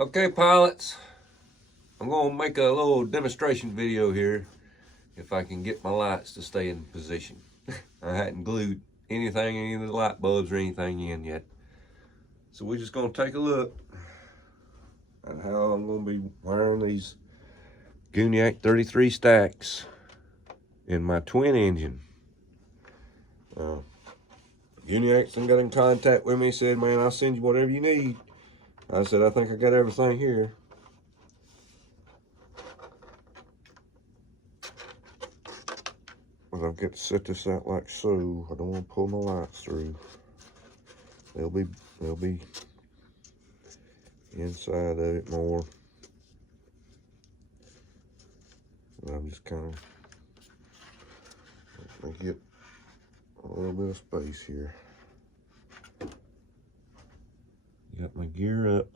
Okay, pilots, I'm going to make a little demonstration video here if I can get my lights to stay in position. I hadn't glued anything, any of the light bulbs or anything in yet. So we're just going to take a look at how I'm going to be wiring these Gooniac 33 stacks in my twin engine. Gooniac's got in contact with me, said, man, I'll send you whatever you need. I said, I think I got everything here. But I've got to set this out like so. I don't want to pull my lights through. They'll be inside of it more. And I'm just kind of get a little bit of space here. Got my gear up.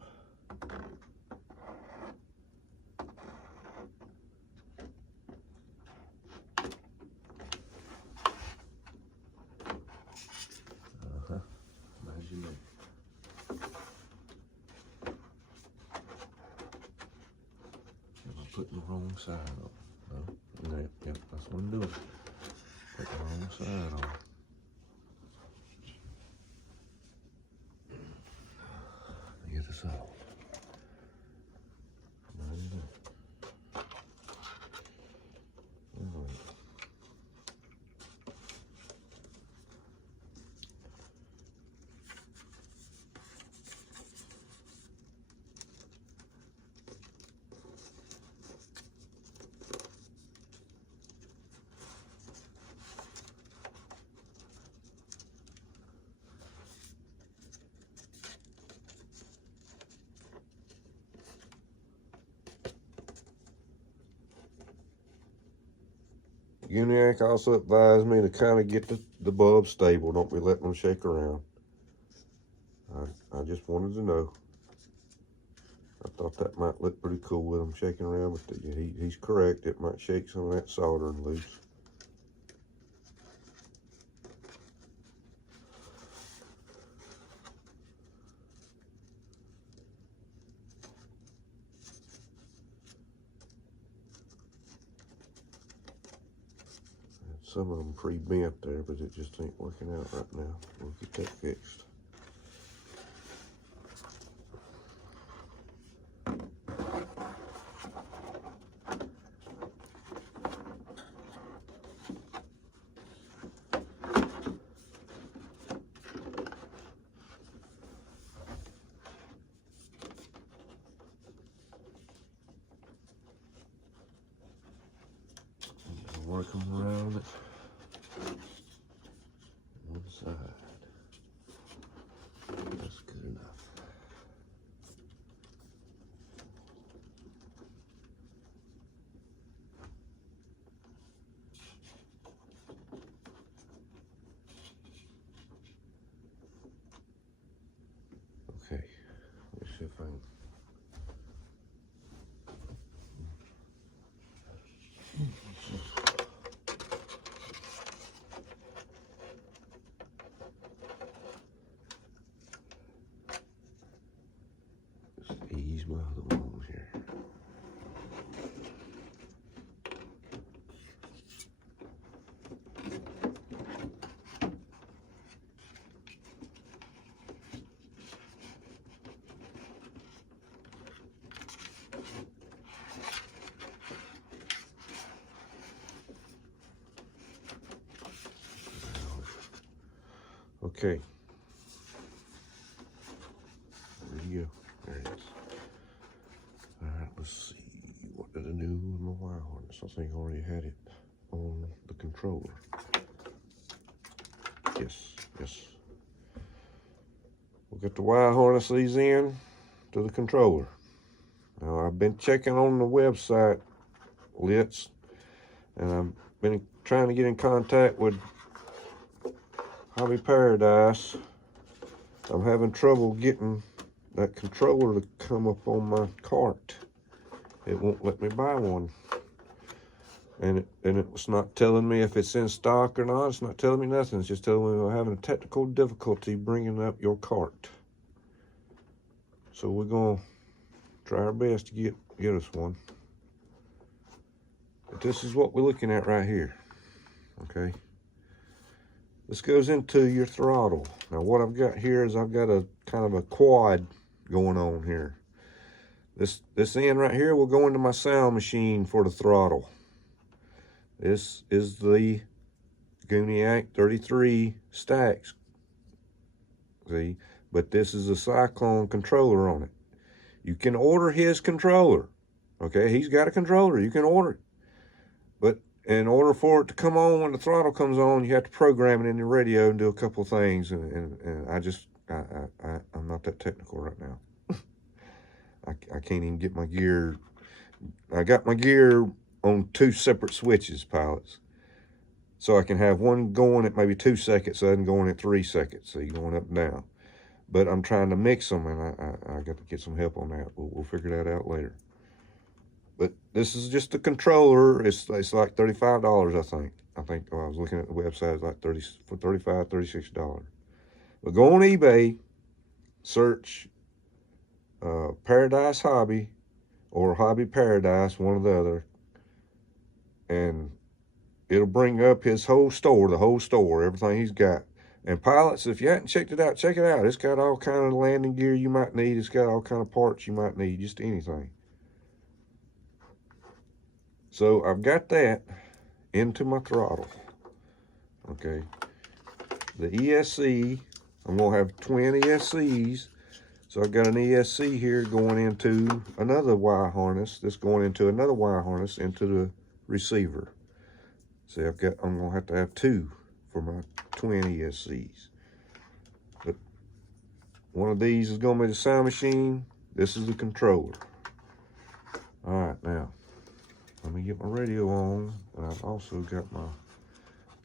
Imagine that. Am I putting the wrong side on? No? Yep, that's what I'm doing. Put the wrong side on. Get this out. Gooniac also advised me to kind of get the bulbs stable. Don't be letting them shake around. I just wanted to know. I thought that might look pretty cool with them shaking around, but he's correct. It might shake some of that soldering loose. Some of them pre-bent there, but it just ain't working out right now. We'll get that fixed. Work them around it. One side. That's good enough. Okay, let's see if I can. Ease my other one here. Okay. There you go. There it is. Alright, let's see. What did I do with my wire harness? I think I already had it on the controller. Yes. We'll get the wire harness these in to the controller. Now, I've been checking on the website, Litz, and I've been trying to get in contact with Hobby Paradise. I'm having trouble getting that controller to come up on my cart. It won't let me buy one. And it was not telling me if it's in stock or not. It's not telling me nothing. It's just telling me we're having a technical difficulty bringing up your cart. So we're going to try our best to get us one. But this is what we're looking at right here. Okay. This goes into your throttle. Now what I've got here is I've got a kind of a quad going on here. This end right here will go into my sound machine for the throttle. This is the Gooniac 33 stacks. See, but this is a Cyclone controller on it. You can order his controller. Okay, he's got a controller. You can order it. But in order for it to come on when the throttle comes on, you have to program it in your radio and do a couple of things. And I'm not that technical right now. I can't even get my gear. I got my gear on 2 separate switches, pilots. So I can have one going at maybe 2 seconds, the other going at 3 seconds. So you're going up and down. But I'm trying to mix them, and I got to get some help on that. We'll figure that out later. But this is just a controller. It's like $35, I think. I was looking at the website, it's like $35, $36. But go on eBay, search Paradise Hobby or Hobby Paradise, one or the other, and it'll bring up his whole store, the whole store, everything he's got. And pilots, if you hadn't checked it out, check it out. It's got all kind of landing gear you might need. It's got all kind of parts you might need, just anything. So I've got that into my throttle. Okay. The ESC, I'm gonna have twin ESCs. So I've got an ESC here going into another wire harness. This going into another wire harness into the receiver. See, I'm gonna have to have 2 for my twin ESCs. But one of these is gonna be the sound machine. This is the controller. All right, now let me get my radio on, and I've also got my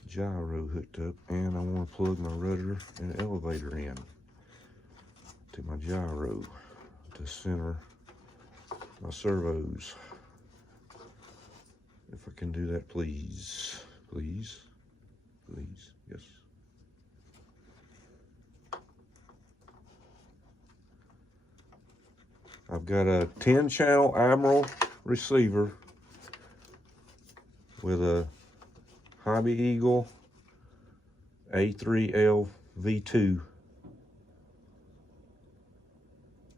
gyro hooked up, and I want to plug my rudder and elevator in to my gyro to center my servos. If I can do that, please. Please. Please. Yes. I've got a 10-channel Admiral receiver with a Hobby Eagle A3L V2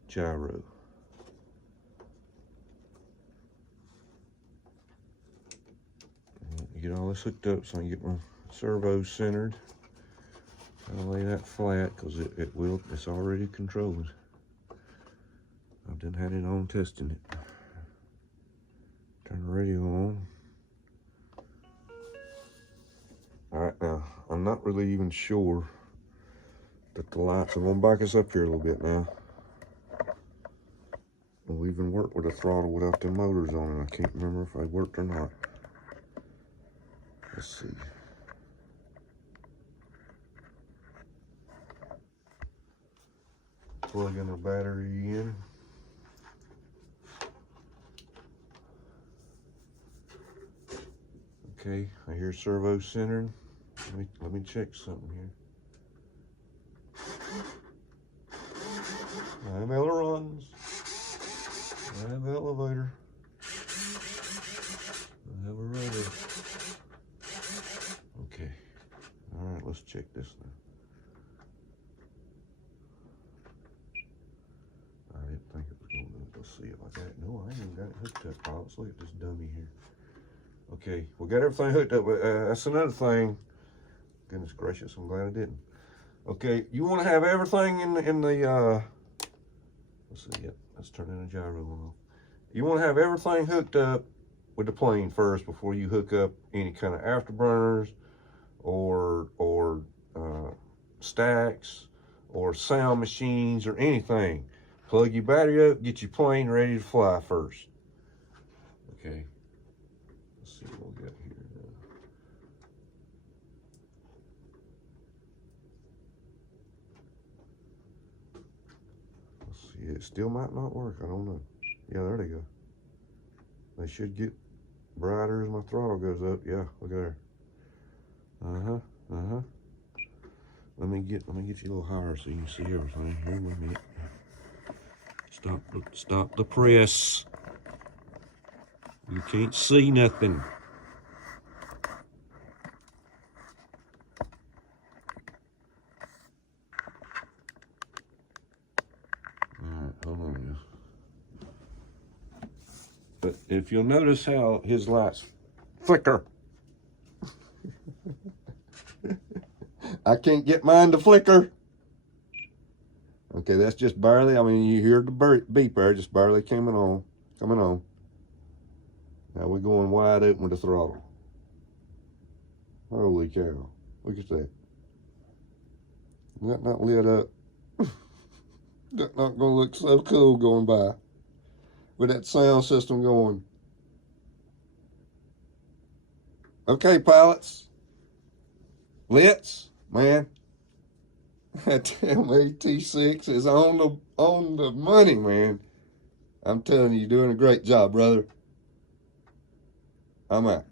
gyro. Get all this hooked up so I can get my servos centered. I'll lay that flat because it's already controlled. I've done had it on testing it. Turn the radio on. All right, now I'm not really even sure that the lights, I'm gonna back us up here a little bit now. We'll even work with a throttle without the motors on it. I can't remember if they worked or not. Let's see. Plugging the battery in. Okay, I hear servo centered. Let me check something here. I have ailerons. I have elevator. I have a rudder. Okay. All right, let's check this now. I didn't think it was going to. Let's see if I got it. No, I ain't even got it hooked up. Oh, let's look at this dummy here. Okay, we got everything hooked up. That's another thing. Goodness gracious, I'm glad I didn't. Okay, you want to have everything in the let's see, yep, let's turn in a gyro on. You want to have everything hooked up with the plane first before you hook up any kind of afterburners or stacks or sound machines or anything. Plug your battery up, get your plane ready to fly first. Okay. Let's see what we got here now. Let's see, it still might not work, I don't know. Yeah, there they go. They should get brighter as my throttle goes up. Yeah, look at there. Let me get you a little higher so you can see everything. Here, wait a minute. Just Stop the press. You can't see nothing. Alright, hold on now. But if you'll notice how his lights flicker. I can't get mine to flicker. Okay, that's just barely, I mean, you hear the beep there, just barely coming on. Now we're going wide open with the throttle. Holy cow. Look at that. That not lit up. That's not gonna look so cool going by. With that sound system going. Okay, pilots. Let's, man. That damn AT6 is on the money, man. I'm telling you, you're doing a great job, brother. I'm out.